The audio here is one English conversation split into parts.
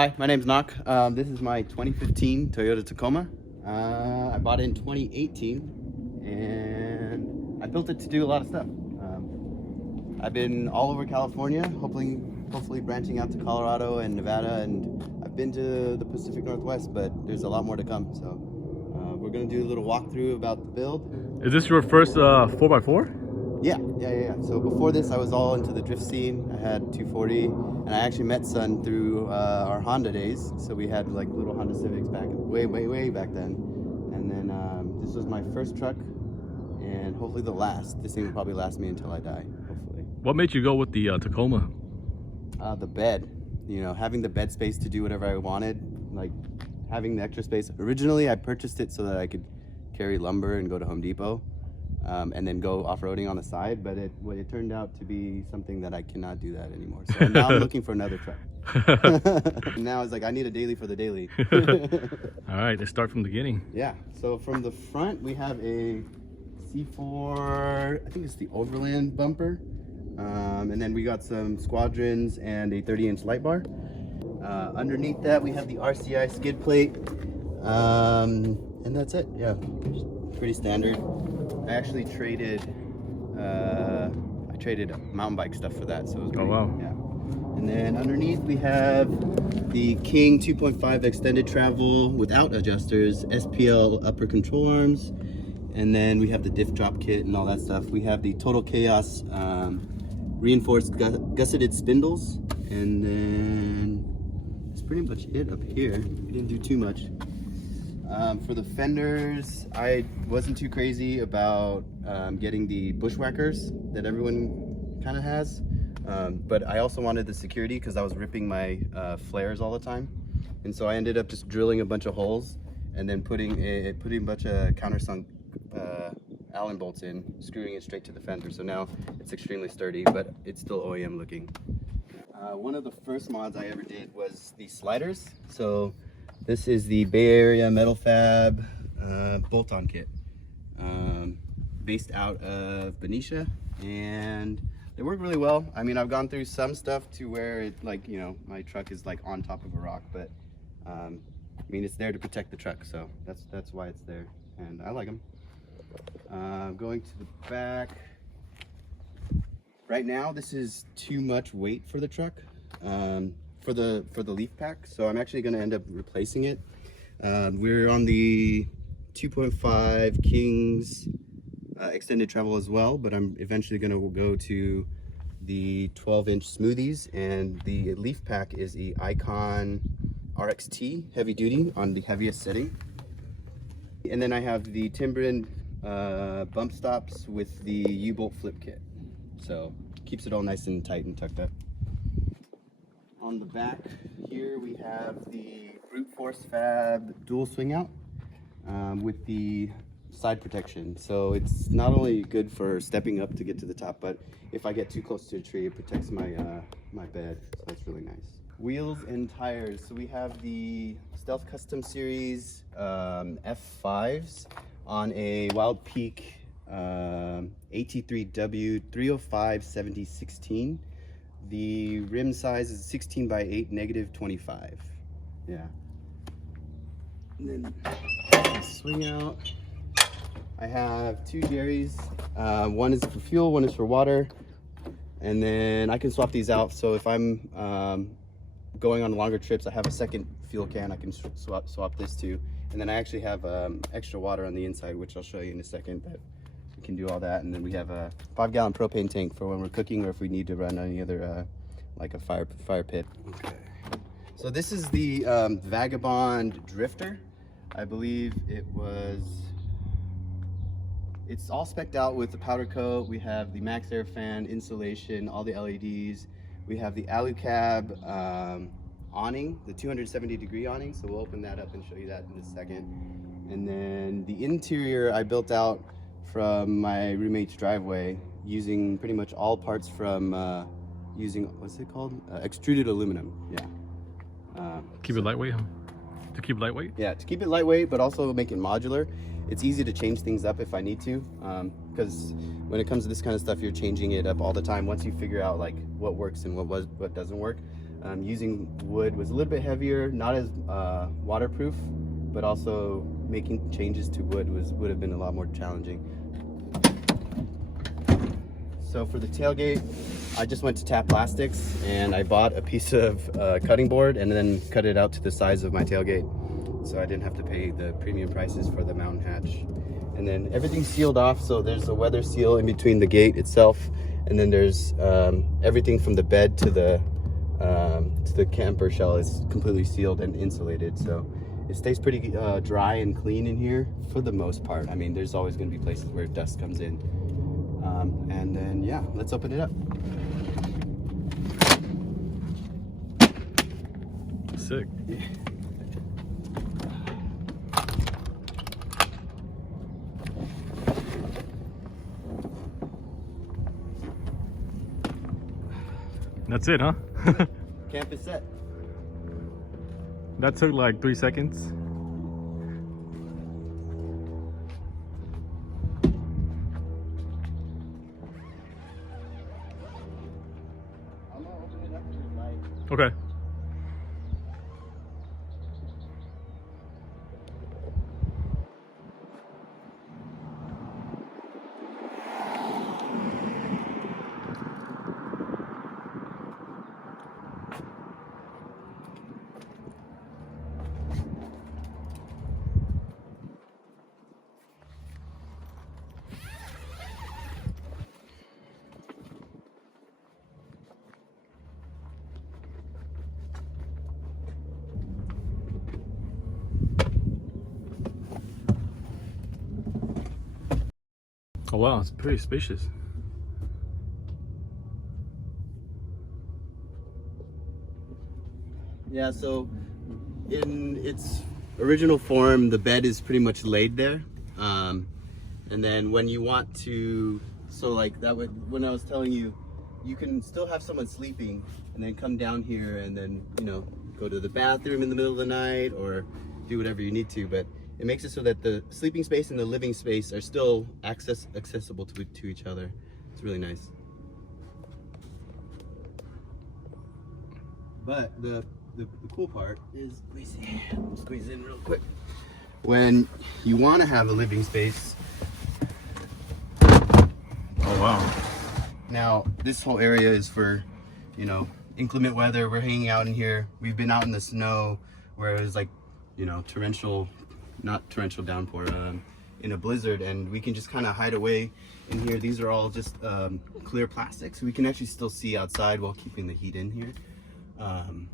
Hi, my name's Ngoc. This is my 2015 Toyota Tacoma. I bought it in 2018 and I built it to do a lot of stuff. I've been all over California, hopefully branching out to Colorado and Nevada, and I've been to the Pacific Northwest, but there's a lot more to come. So we're gonna do a little walkthrough about the build. Is this your first 4x4? Yeah. So before this, I was all into the drift scene. I had 240, and I actually met Sun through our Honda days. So we had like little Honda Civics back way back then. And then this was my first truck, and hopefully the last. This thing will probably last me until I die, hopefully. What made you go with the Tacoma? The bed. You know, having the bed space to do whatever I wanted, like having the extra space. Originally, I purchased it so that I could carry lumber and go to Home Depot. And then go off-roading on the side, but it turned out to be something that I cannot do that anymore. So now I'm looking for another truck. Now it's like I need a daily for the daily. All right, let's start from the beginning. Yeah, so from the front we have a C4, I think it's the Overland bumper. And then we got some squadrons and a 30-inch light bar. Underneath that we have the RCI skid plate. And that's it, yeah, just pretty standard. I actually traded mountain bike stuff for that, so it was great. Oh wow. Yeah. And then underneath we have the King 2.5 extended travel without adjusters, SPL upper control arms, and then we have the diff drop kit and all that stuff. We have the Total Chaos reinforced gusseted spindles, and then that's pretty much it up here. We didn't do too much. For the fenders, I wasn't too crazy about getting the bushwhackers that everyone kind of has, but I also wanted the security because I was ripping my flares all the time, and so I ended up just drilling a bunch of holes and then putting a bunch of countersunk Allen bolts in, screwing it straight to the fender. So now it's extremely sturdy, but it's still OEM looking. One of the first mods I ever did was the sliders. So this is the Bay Area Metal Fab bolt-on kit, based out of Benicia, and they work really well. I mean, I've gone through some stuff to where it, like, you know, my truck is like on top of a rock, but I mean, it's there to protect the truck, so that's why it's there, and I like them. Going to the back, right now this is too much weight for the truck. For the leaf pack, so I'm actually going to end up replacing it. We're on the 2.5 Kings extended travel as well, but I'm eventually going to go to the 12-inch smoothies, and the leaf pack is the Icon RXT heavy duty on the heaviest setting. And then I have the Timbren bump stops with the U-bolt flip kit, so keeps it all nice and tight and tucked up. On the back here we have the Brute Force Fab dual swing out with the side protection. So it's not only good for stepping up to get to the top, but if I get too close to a tree, it protects my my bed. So that's really nice. Wheels and tires. So we have the Stealth Custom Series F5s on a Wild Peak AT3W 305 7016. The rim size is 16 by 8 negative 25. Yeah. And then the swing out. I have two Jerry's. One is for fuel, one is for water. And then I can swap these out. So if I'm going on longer trips, I have a second fuel can I can swap this to. And then I actually have extra water on the inside, which I'll show you in a second. But we can do all that. And then we have a 5-gallon propane tank for when we're cooking, or if we need to run any other like a fire pit. Okay. So this is the Vagabond Drifter. I believe it's all spec'd out with the powder coat. We have the max air fan, insulation, all the LEDs. We have the alu-cab awning, the 270-degree awning. So we'll open that up and show you that in a second. And then the interior I built out from my roommate's driveway using pretty much all parts from using, what's it called? Extruded aluminum, yeah. Keep it lightweight, huh? To keep it lightweight? Yeah, to keep it lightweight, but also make it modular. It's easy to change things up if I need to, because when it comes to this kind of stuff, you're changing it up all the time once you figure out like what works and what doesn't work. using wood was a little bit heavier, not as waterproof, but also making changes to wood would have been a lot more challenging. So for the tailgate, I just went to Tap Plastics and I bought a piece of cutting board and then cut it out to the size of my tailgate, so I didn't have to pay the premium prices for the mountain hatch. And then everything's sealed off, so there's a weather seal in between the gate itself, and then there's everything from the bed to the camper shell is completely sealed and insulated, so it stays pretty dry and clean in here for the most part. I mean, there's always going to be places where dust comes in. And then, yeah, let's open it up. Sick. Yeah. That's it, huh? Camp is set. That took like 3 seconds. I'm gonna open it up to the light. Okay. Oh wow, it's pretty spacious. Yeah, so in its original form, the bed is pretty much laid there. And then when you want to, so like that would, when I was telling you, you can still have someone sleeping and then come down here and then, you know, go to the bathroom in the middle of the night or do whatever you need to. But it makes it so that the sleeping space and the living space are still accessible to each other. It's really nice. But the cool part is, let me see, I'll squeeze in real quick. When you want to have a living space. Oh wow. Now this whole area is for, you know, inclement weather. We're hanging out in here. We've been out in the snow where it was like, you know, not torrential downpour, in a blizzard, and we can just kind of hide away in here. These are all just clear plastic, so we can actually still see outside while keeping the heat in here. And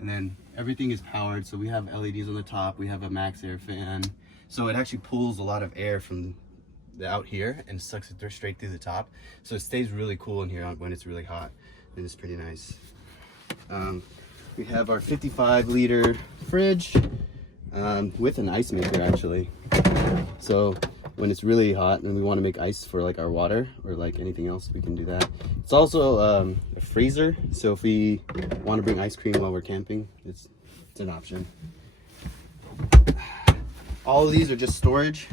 then everything is powered, so we have LEDs on the top, we have a max air fan, so it actually pulls a lot of air from out here and sucks it straight through the top, so it stays really cool in here when it's really hot, and it's pretty nice. We have our 55-liter fridge with an ice maker actually, so when it's really hot and we want to make ice for like our water or like anything else, we can do that. It's also a freezer, so if we want to bring ice cream while we're camping, it's an option. All of these are just storage.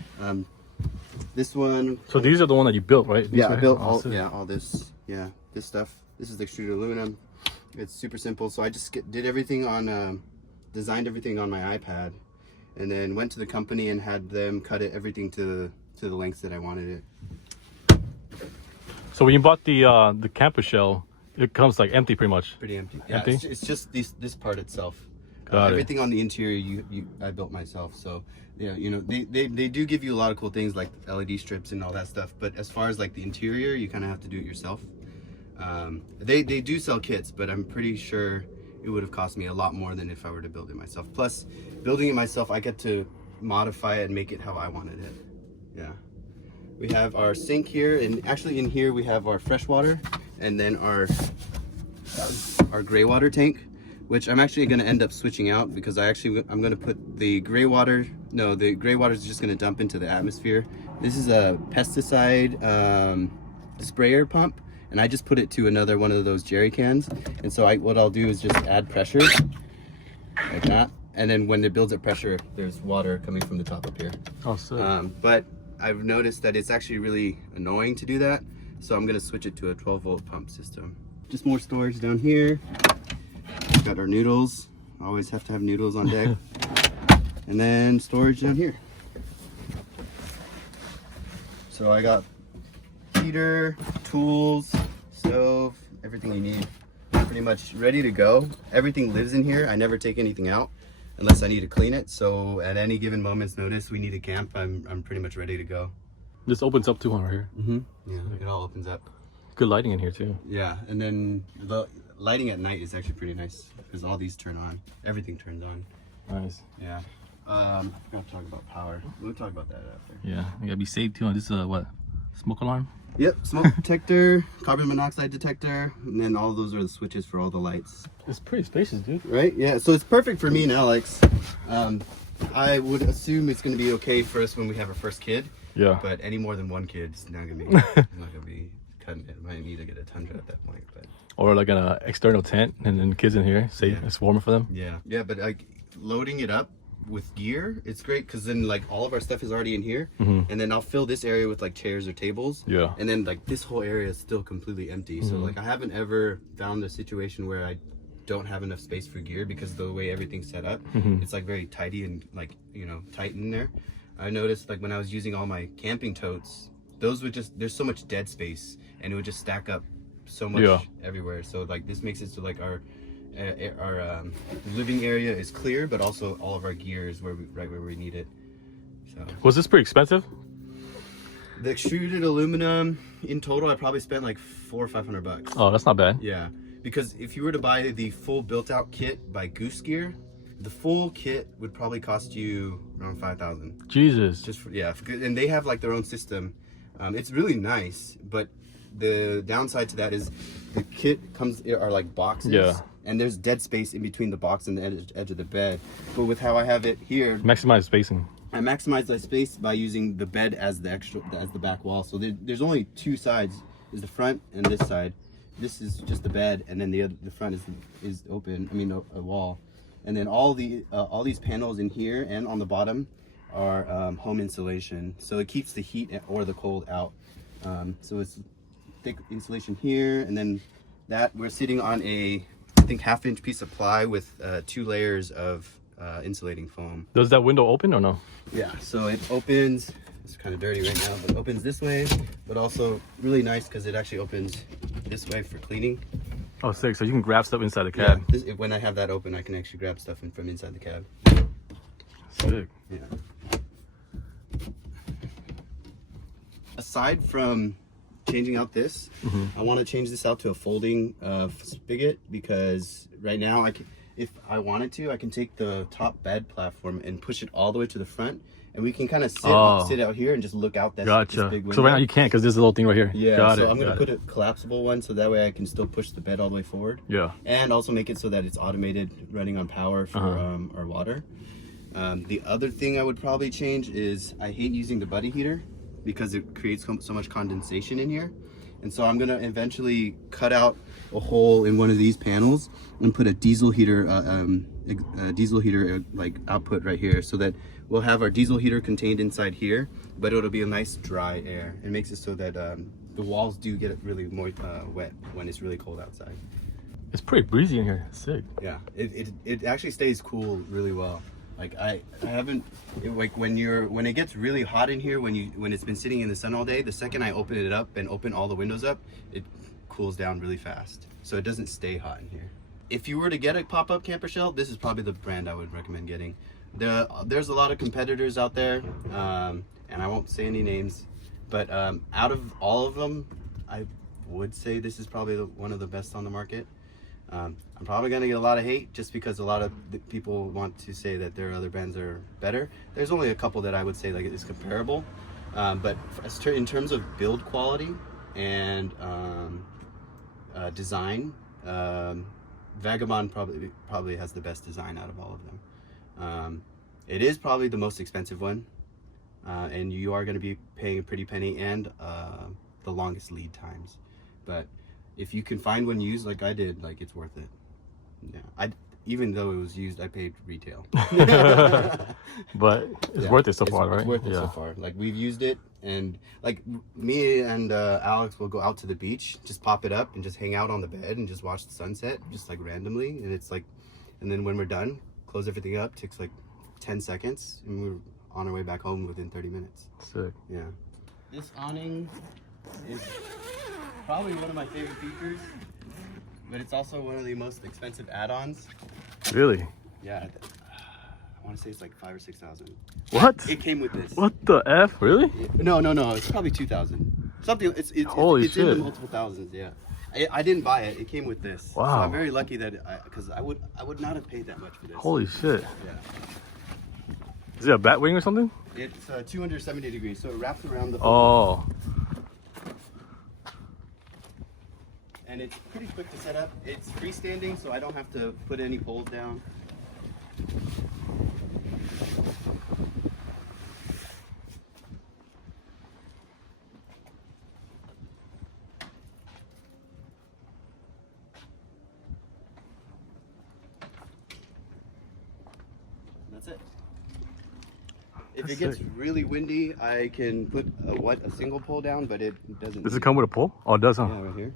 This one. So these are the one that you built, right? These, yeah, right? I built all. Yeah, all this. Yeah, this stuff. This is the extruded aluminum. It's super simple. So I just did everything on, designed everything on my iPad, and then went to the company and had them cut everything to the lengths that I wanted it. So when you bought the camper shell, it comes like empty pretty much. Pretty empty. Yeah, Empty? It's just this part itself. Got it. Everything on the interior I built myself. So yeah, you know, they do give you a lot of cool things like LED strips and all that stuff. But as far as like the interior, you kind of have to do it yourself. They do sell kits, but I'm pretty sure it would have cost me a lot more than if I were to build it myself. Plus, building it myself, I get to modify it and make it how I wanted it. Yeah. We have our sink here, and actually in here we have our fresh water, and then our gray water tank, which I'm actually going to end up switching out because I'm going to put the gray water. No, the gray water is just going to dump into the atmosphere. This is a pesticide sprayer pump, and I just put it to another one of those jerry cans. And so what I'll do is just add pressure like that, and then when it builds up pressure, there's water coming from the top up here. Oh, sick. But I've noticed that it's actually really annoying to do that, so I'm going to switch it to a 12-volt pump system. Just more storage down here. Got our noodles. Always have to have noodles on deck. And then storage down here. So I got heater, tools, stove, everything you need. Pretty much ready to go. Everything lives in here. I never take anything out unless I need to clean it. So at any given moment's notice, we need to camp. I'm pretty much ready to go. This opens up too, right here. Yeah, it all opens up. Good lighting in here too. Yeah, and then the lighting at night is actually pretty nice because all these turn on. Everything turns on. Nice. Yeah. I forgot to talk about power. We'll talk about that after. Yeah, you gotta be safe too. This is what? Smoke alarm? Yep, smoke detector, carbon monoxide detector, and then all those are the switches for all the lights. It's pretty spacious, dude. Right? Yeah, so it's perfect for me and Alex. I would assume it's going to be okay for us when we have our first kid. Yeah. But any more than one kid, it's not going to be, not gonna be cutting it. Might need to get a Tundra at that point. But Or like an external tent and then kids in here. Safe. Yeah. It's warmer for them. yeah. Yeah, but like loading it up with gear, it's great because then like all of our stuff is already in here. And then I'll fill this area with like chairs or tables. Yeah. And then like this whole area is still completely empty. So like I haven't ever found a situation where I don't have enough space for gear because the way everything's set up, it's like very tidy and like, you know, tight in there. I noticed like when I was using all my camping totes, those would just, there's so much dead space and it would just stack up so much everywhere. So like this makes it so like our living area is clear, but also all of our gear is where right where we need it. So Was this pretty expensive? the extruded aluminum in total, I probably spent like $400 or $500. Oh, that's not bad. Yeah, because if you were to buy the full built-out kit by Goose Gear, the full kit would probably cost you around $5,000. Jesus. Just for, yeah, and they have like their own system. It's really nice, but the downside to that is the kit are like boxes. Yeah. And there's dead space in between the box and the edge of the bed. But with how I have it here, Maximize spacing. I maximize the space by using the bed as the back wall. So there's only two sides: is the front and this side. This is just the bed, and then the front is open. I mean, a wall, and then all these panels in here and on the bottom are home insulation. So it keeps the heat or the cold out. So it's thick insulation here, and then that we're sitting on a I think half-inch piece of ply with 2 layers of insulating foam. Does that window open or no? Yeah, so it opens, it's kind of dirty right now, but it opens this way, but also really nice because it actually opens this way for cleaning. Oh, sick. So you can grab stuff inside the cab. Yeah, when I have that open, I can actually grab stuff from inside the cab. Sick. Yeah. Aside from changing out this, I want to change this out to a folding spigot because right now if I wanted to, I can take the top bed platform and push it all the way to the front, and we can kind of sit out here and just look out this big window. So right now you can't because there's a little thing right here. Yeah, so I'm going to put a collapsible one so that way I can still push the bed all the way forward. Yeah. And also make it so that it's automated, running on power for our water. The other thing I would probably change is I hate using the buddy heater because it creates so much condensation in here. And so I'm gonna eventually cut out a hole in one of these panels and put a diesel heater like output right here, so that we'll have our diesel heater contained inside here, but it'll be a nice dry air. It makes it so that the walls do get really wet when it's really cold outside. It's pretty breezy in here. Sick. Yeah, it actually stays cool really well. Like I haven't like when it gets really hot in here, when it's been sitting in the sun all day, the second I open it up and open all the windows up, it cools down really fast, so it doesn't stay hot in here. If you were to get a pop-up camper shell, this is probably the brand I would recommend getting. There's a lot of competitors out there, and I won't say any names, but out of all of them, I would say this is probably one of the best on the market. I'm probably going to get a lot of hate just because a lot of people want to say that there are other brands that are better. There's only a couple that I would say like is comparable, but in terms of build quality and design, Vagabond probably has the best design out of all of them. It is probably the most expensive one, and you are going to be paying a pretty penny and the longest lead times, but if you can find one used like I did, like it's worth it. Yeah, even though it was used, I paid retail. But it's worth it so far, right? It's worth it so far. Like, we've used it, and like me and Alex will go out to the beach, just pop it up and just hang out on the bed and just watch the sunset, just like randomly. And it's like, and then when we're done, close everything up, takes like 10 seconds, and we're on our way back home within 30 minutes. Sick. Yeah. This awning is probably one of my favorite features, but it's also one of the most expensive add-ons. Really? Yeah, I want to say it's like 5,000 or 6,000. What? It came with this. What the F? Really? No. It's probably 2,000. Something. It's Holy it's shit. in the multiple thousands. Yeah. I didn't buy it. It came with this. Wow. So I'm very lucky that because I would not have paid that much for this. Holy shit. Yeah. Is it a bat wing or something? It's 270 degrees, so it wraps around the. Oh. And it's pretty quick to set up. It's freestanding, so I don't have to put any poles down. That's it. If That's it gets sick. really windy, I can put a single pole down, but it doesn't. Does it come with a pole? Oh, it does, huh? Yeah, right here.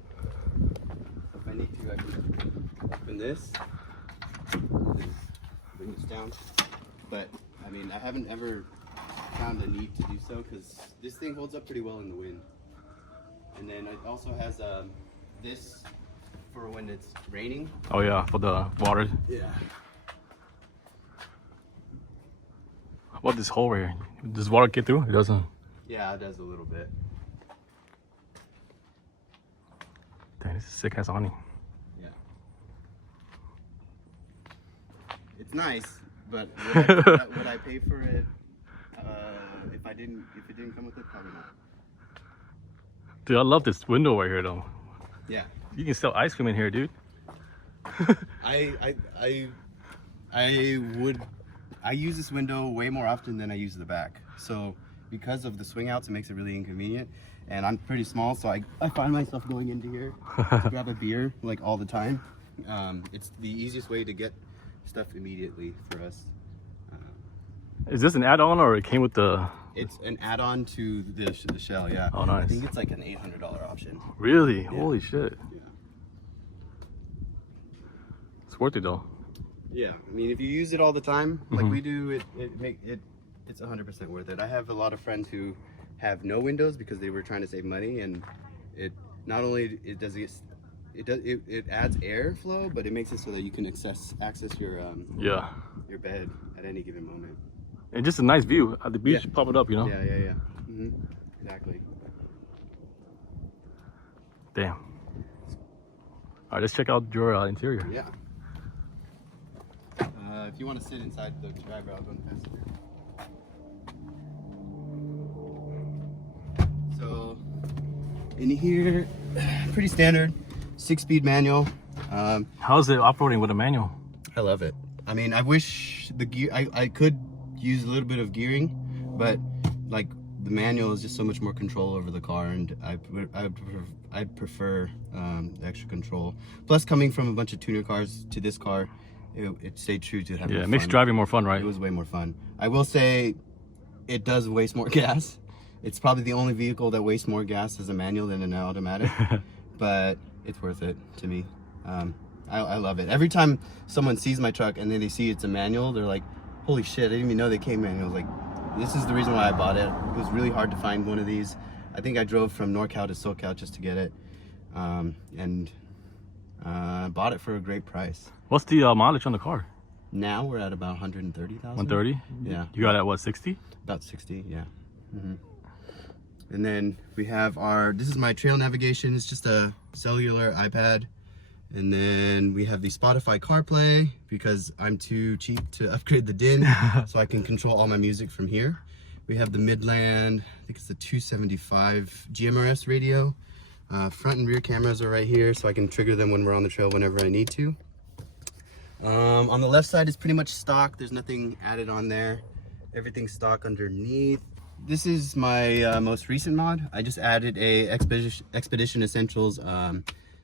So if I need to, I can open this, and bring this down. But I mean, I haven't ever found a need to do so because this thing holds up pretty well in the wind. And then it also has this for when it's raining. Oh yeah, for the water. Yeah. How about this hole right here? Does water get through? It doesn't. Yeah, it does a little bit. Dang, this is sick ass awning. Yeah. It's nice, but would I pay for it if it didn't come with it? Probably not. Dude, I love this window right here though. Yeah. You can sell ice cream in here, dude. I use this window way more often than I use the back. So because of the swing outs, it makes it really inconvenient. And I'm pretty small, so I find myself going into here to grab a beer like all the time. It's the easiest way to get stuff immediately for us. Is this an add-on or it came with the? It's an add-on to the shell, yeah. Oh, nice. I think it's like an $800 option. Really? Yeah. Holy shit. Yeah. It's worth it though. Yeah, I mean, if you use it all the time, like we do, it's 100% worth it. I have a lot of friends who have no windows because they were trying to save money, and it not only it adds airflow, but it makes it so that you can access your bed at any given moment. And just a nice view at the beach. Yeah. Pop it up, you know. Yeah. Exactly. Damn. All right, let's check out your interior. Yeah. If you want to sit inside the driver, I'll go in the passenger. So, in here, pretty standard, 6-speed manual. How's it operating with a manual? I love it. I mean, I wish the gear, I could use a little bit of gearing, but like the manual is just so much more control over the car, and I'd prefer the extra control. Plus, coming from a bunch of tuner cars to this car, it stayed true to having Yeah, it makes driving more fun, right? It was way more fun. I will say it does waste more gas. It's probably the only vehicle that wastes more gas as a manual than an automatic, but it's worth it to me. I love it. Every time someone sees my truck and then they see it's a manual, they're like, holy shit, I didn't even know they came manual. I was like, this is the reason why I bought it. It was really hard to find one of these. I think I drove from NorCal to SoCal just to get it, and bought it for a great price. What's the mileage on the car? Now we're at about 130,000. 130? Yeah. You got it at what, 60? About 60, yeah. And then we have this is my trail navigation. It's just a cellular iPad. And then we have the Spotify CarPlay because I'm too cheap to upgrade the DIN, so I can control all my music from here. We have the Midland, I think it's the 275 GMRS radio. Front and rear cameras are right here, so I can trigger them when we're on the trail whenever I need to. On the left side is pretty much stock. There's nothing added on there. Everything's stock underneath. This is my most recent mod. I just added a Expedition Essentials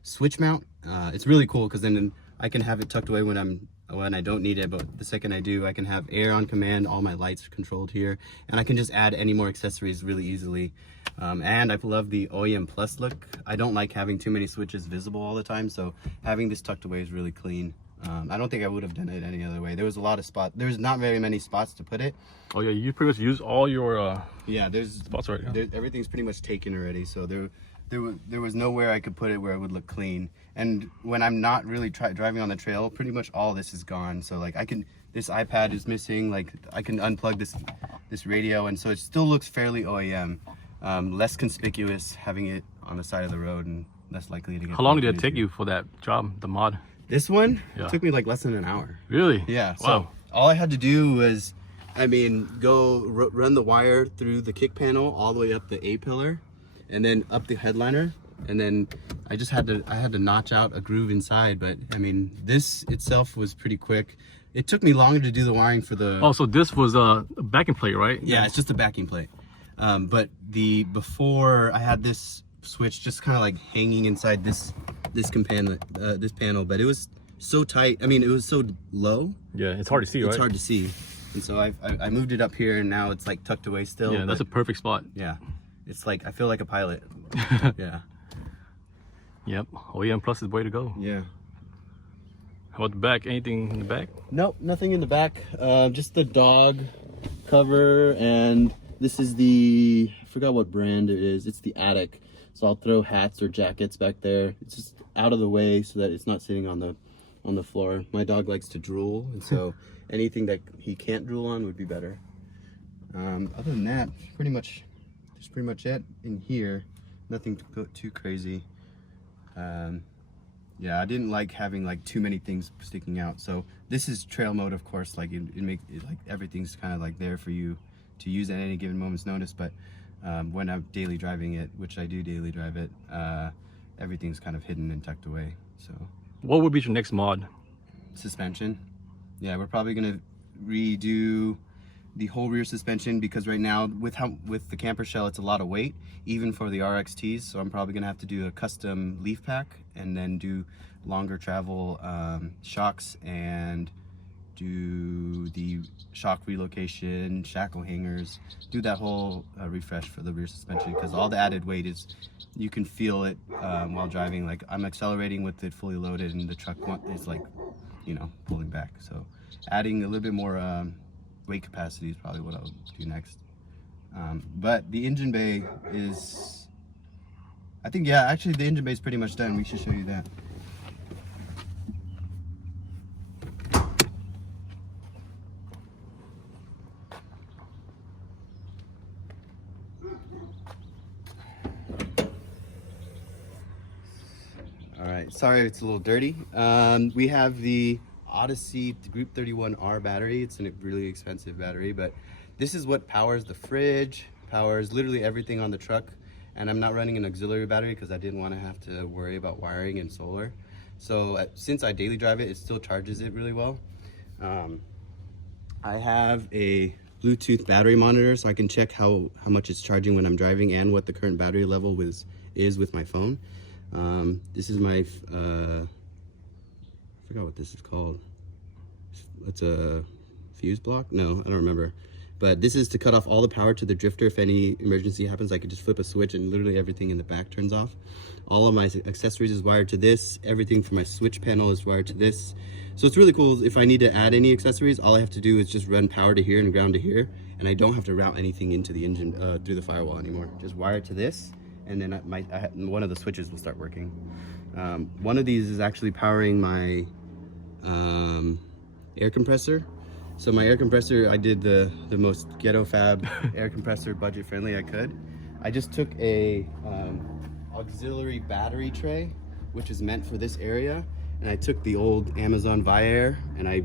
switch mount. It's really cool because then I can have it tucked away when I'm when I don't need it, but the second I do, I can have air on command, all my lights are controlled here, and I can just add any more accessories really easily. And I love the OEM Plus look. I don't like having too many switches visible all the time, so having this tucked away is really clean. I don't think I would have done it any other way. There was a lot of spots. There's not very many spots to put it. Oh yeah, you pretty much use all your yeah, there's spots right now. Everything's pretty much taken already, so there was nowhere I could put it where it would look clean. And when I'm not really driving on the trail, pretty much all this is gone. So like this iPad is missing. Like I can unplug this radio, and so it still looks fairly OEM. Less conspicuous having it on the side of the road and less likely to get. How long did it take you for that job, the mod? This one Yeah. took me like less than an hour. Really? Yeah. Wow. So all I had to do was, I mean, go run the wire through the kick panel all the way up the A pillar, and then up the headliner, and then I had to notch out a groove inside. But I mean, this itself was pretty quick. It took me longer to do the wiring for the. Oh, so this was a backing plate, right? Yeah, it's just a backing plate. But before I had this switch just kind of like hanging inside this panel, but it was so tight. I mean, it was so low. Yeah, it's hard to see, right? It's hard to see, and so I moved it up here, and now it's like tucked away still. Yeah, that's a perfect spot. Yeah, it's like I feel like a pilot. Yeah. Yep. OEM Plus is the way to go. Yeah. How about the back? Anything in the back? Nope, nothing in the back. Just the dog cover, and this is I forgot what brand it is. It's the Attic. So I'll throw hats or jackets back there. It's just out of the way so that it's not sitting on the floor. My dog likes to drool, and so anything that he can't drool on would be better. Other than that, that's pretty much it in here. Nothing to go too crazy. Yeah, I didn't like having like too many things sticking out. So this is trail mode, of course. Like it makes it like everything's kind of like there for you to use at any given moment's notice. But when I'm daily driving it, which I do daily drive it, everything's kind of hidden and tucked away. So What would be your next mod? suspension. Yeah, we're probably gonna redo the whole rear suspension, because right now with the camper shell, it's a lot of weight even for the RXTs. So I'm probably gonna have to do a custom leaf pack and then do longer travel shocks and do the shock relocation, shackle hangers, do that whole refresh for the rear suspension, because all the added weight is, you can feel it while driving. Like I'm accelerating with it fully loaded, and the truck is like, you know, pulling back. So adding a little bit more weight capacity is probably what I'll do next. But the engine bay is, I think, yeah, actually the engine bay is pretty much done. We should show you that. All right, sorry it's a little dirty. We have the Odyssey Group 31R battery. It's a really expensive battery, but this is what powers the fridge, powers literally everything on the truck. And I'm not running an auxiliary battery because I didn't want to have to worry about wiring and solar. So since I daily drive it, it still charges it really well. I have a Bluetooth battery monitor, so I can check how much it's charging when I'm driving and what the current battery level is with my phone. This is my, I forgot what this is called. It's a fuse block? No, I don't remember. But this is to cut off all the power to the Drifter. If any emergency happens, I could just flip a switch and literally everything in the back turns off. All of my accessories is wired to this. Everything from my switch panel is wired to this. So it's really cool. If I need to add any accessories, all I have to do is just run power to here and ground to here. And I don't have to route anything into the engine through the firewall anymore. Just wire it to this, and then one of the switches will start working. One of these is actually powering my air compressor. So my air compressor, I did the most ghetto fab air compressor, budget friendly I could. I just took a auxiliary battery tray, which is meant for this area, and I took the old Amazon Viair and I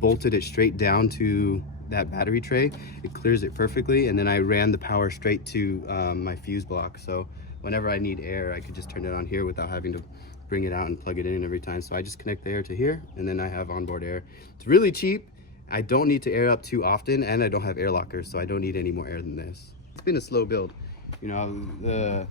bolted it straight down to that battery tray. It clears it perfectly, and then I ran the power straight to my fuse block. So whenever I need air, I could just turn it on here without having to bring it out and plug it in every time. So I just connect the air to here, and then I have onboard air. It's really cheap. I don't need to air up too often, and I don't have air lockers, so I don't need any more air than this. It's been a slow build. You know,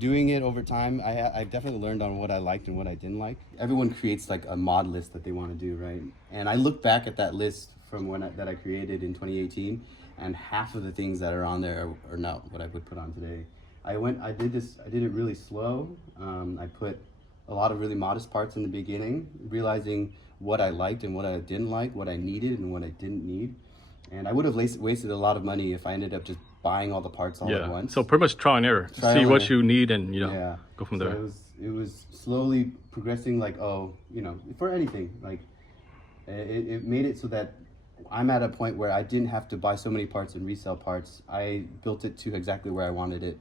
doing it over time, I definitely learned on what I liked and what I didn't like. Everyone creates like a mod list that they want to do, right? And I look back at that list from that I created in 2018, and half of the things that are on there are not what I would put on today. I did it really slow. I put a lot of really modest parts in the beginning, realizing what I liked and what I didn't like, what I needed and what I didn't need. And I would have wasted a lot of money if I ended up just buying all the parts all at once. So pretty much trial and error. See what you need and, go from there. It was slowly progressing, like, for anything. Like, it made it so that I'm at a point where I didn't have to buy so many parts and resell parts. I built it to exactly where I wanted it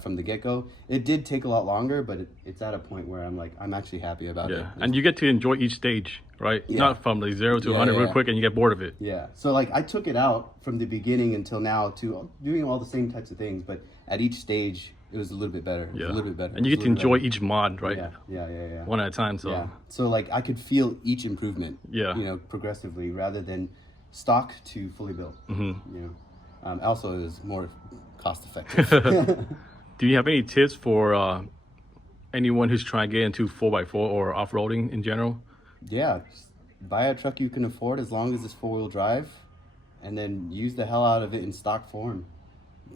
from the get-go. It did take a lot longer, but it's at a point where I'm actually happy about it. And you get to enjoy each stage, right? Yeah. Not from like 0 to 100 real quick and you get bored of it. Yeah. So like I took it out from the beginning until now to doing all the same types of things, but at each stage it was a little bit better. It was a little bit better. And you get to enjoy each mod, right? Yeah. One at a time. So So like I could feel each improvement. Yeah. Progressively rather than stock to fully built. Also it was more cost effective. Do you have any tips for anyone who's trying to get into 4x4 or off-roading in general? Yeah, just buy a truck you can afford as long as it's 4-wheel drive, and then use the hell out of it in stock form.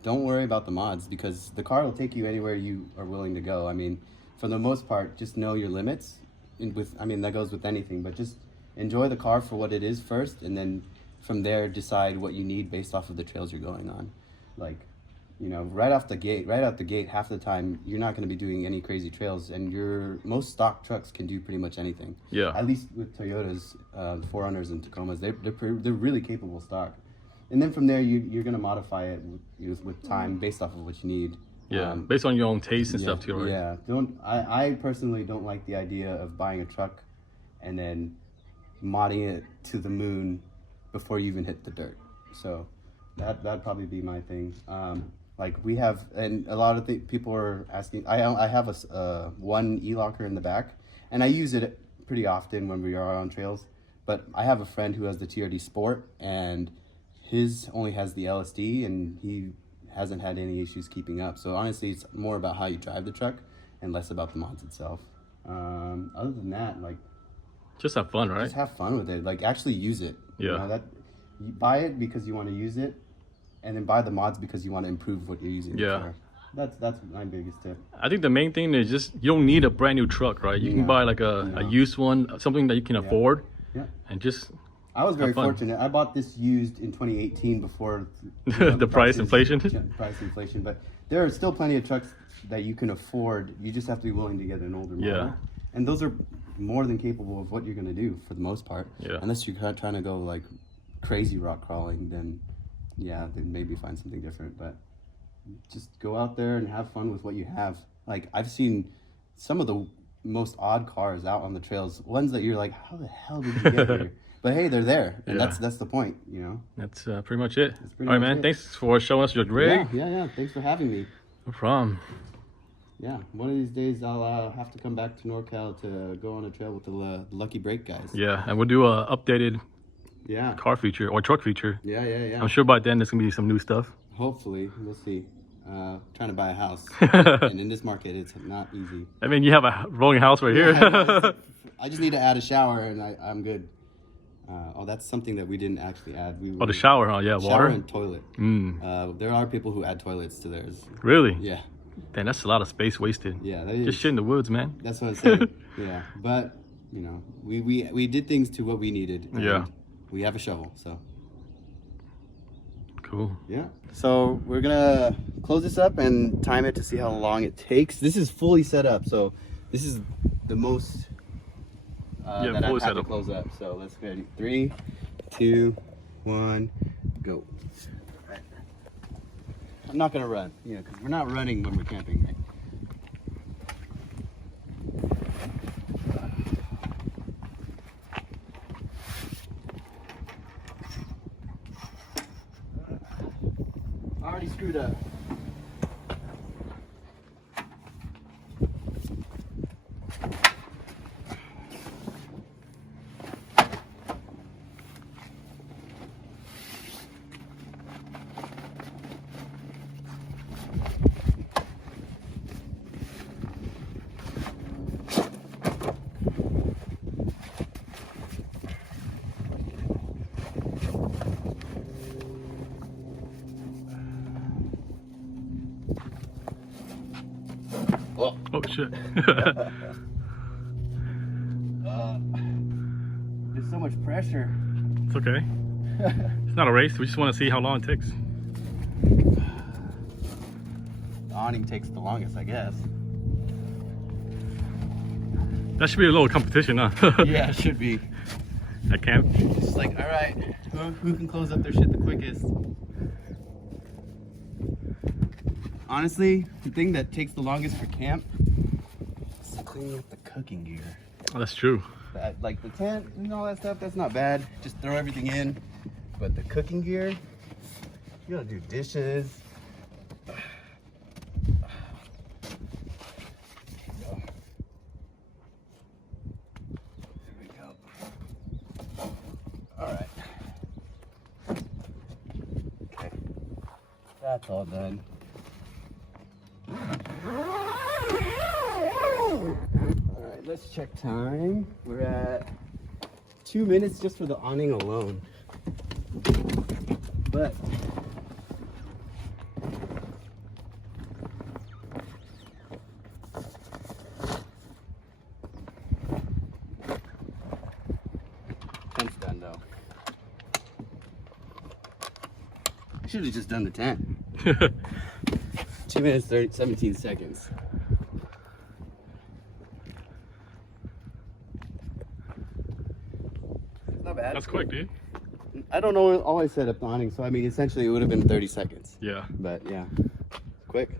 Don't worry about the mods because the car will take you anywhere you are willing to go. I mean, for the most part, just know your limits. That goes with anything, but just enjoy the car for what it is first, and then from there decide what you need based off of the trails you're going on. Like, right out the gate, half the time you're not going to be doing any crazy trails, and most stock trucks can do pretty much anything. Yeah. At least with Toyotas, 4Runners and Tacomas, they're really capable stock. And then from there you're going to modify it with time based off of what you need. Yeah. Based on your own taste and stuff too, right? Yeah. I personally don't like the idea of buying a truck and then modding it to the moon before you even hit the dirt. So that'd probably be my thing. Like we have, and a lot of people are asking, I have one e-locker in the back, and I use it pretty often when we are on trails, but I have a friend who has the TRD Sport, and his only has the LSD, and he hasn't had any issues keeping up. So honestly, it's more about how you drive the truck and less about the mods itself. Other than that, like, just have fun, right? Just have fun with it. Like, actually use it. Yeah. You buy it because you want to use it, and then buy the mods because you want to improve what you're using. Yeah. That's my biggest tip. I think the main thing is just you don't need a brand new truck, right? You can buy like a used one, something that you can afford. Yeah. And just I was very fortunate. I bought this used in 2018 before the price inflation. Price inflation, but there are still plenty of trucks that you can afford. You just have to be willing to get an older model. Yeah. And those are more than capable of what you're going to do for the most part. Yeah. Unless you're trying to go like crazy rock crawling, then maybe find something different. But just go out there and have fun with what you have. Like, I've seen some of the most odd cars out on the trails, ones that you're like, how the hell did you get here? But hey, they're there, and that's the point, That's pretty much it. All right, man. Thanks for showing us your rig. Yeah. Thanks for having me. No problem. Yeah, one of these days I'll have to come back to NorCal to go on a trail with the Lucky Break guys. Yeah, and we'll do a updated car feature or truck feature. Yeah. I'm sure by then there's gonna be some new stuff. Hopefully, we'll see. Trying to buy a house, and in this market, it's not easy. I mean, you have a rolling house right here. I just need to add a shower, and I'm good. That's something that we didn't actually add. The shower, huh? Yeah, shower water and toilet. There are people who add toilets to theirs. Really? Yeah. Man, that's a lot of space wasted. Yeah, that is. Just shit in the woods, man. That's what I'm saying. Yeah, but we did things to what we needed. Yeah. We have a shovel, so. Cool. Yeah. So we're gonna close this up and time it to see how long it takes. This is fully set up, so this is the most that I've had to close up. So let's go. 3, 2, 1, go. All right. I'm not gonna run, because we're not running when we're camping. Right? Already screwed up. Oh shit. There's so much pressure. It's okay. It's not a race. We just want to see how long it takes. The awning takes the longest, I guess. That should be a little competition, huh? Yeah, it should be. At camp. It's like, all right, who can close up their shit the quickest? Honestly, the thing that takes the longest for camp is cleaning up the cooking gear. Oh, that's true. That, like the tent and all that stuff, that's not bad. Just throw everything in. But the cooking gear, you gotta do dishes. There we go. All right. Okay, that's all done. All right, let's check time. We're at 2 minutes just for the awning alone. But tent's done though. I should have just done the tent. 2 minutes 17 seconds. Not bad. That's quick, dude. I don't know all I set up the awning, so I mean essentially it would have been 30 seconds. Yeah. But yeah, quick.